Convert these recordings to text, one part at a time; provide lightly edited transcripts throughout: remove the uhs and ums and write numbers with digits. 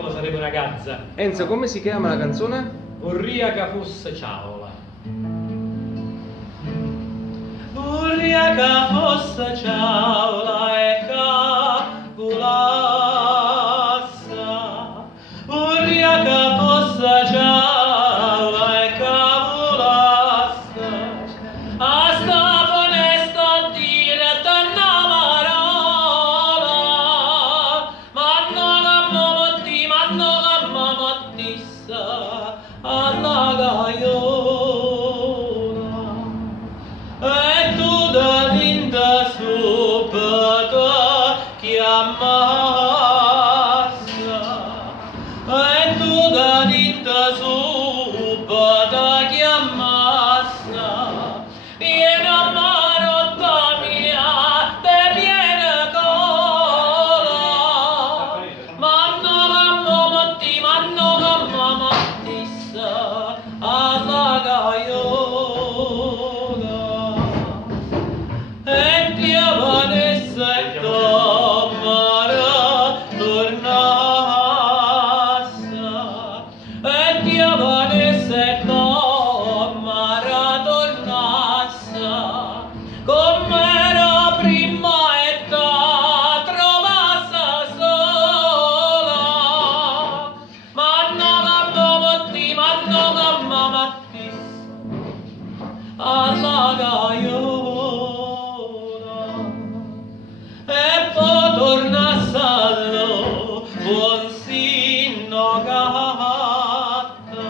cavolo sarebbe una gazza. Enzo, come si chiama la canzone? Urriaca fosse ciaola. Urriaca fosse ciaola e cavulassa. Urriaca fosse ciaola e cavulassa. A sta funesta dire tanna parola. Manno che mottissa alla gaiola. E tu da linda subito chiamassa. E tu da linda subito chiamassa. Viene marotta mia, te viene cola. Manno che mottissa alla gaiola. E Dio vanessa e tomara tornassa. E Dio vanessa e tomara tornassa. Com'era prima e ta trovassa sola. Manno che mottissa alla gaiola. E poi tornassallo buon sinno gatta.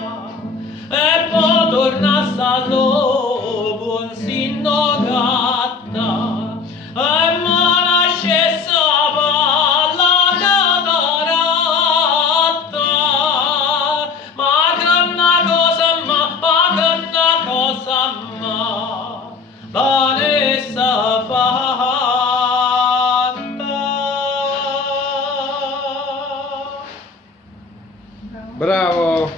E poi tornassallo buon sinno gatta. E me lasciesse palla cataratta. Ma che una cosa Vanessa fatta. Bravo!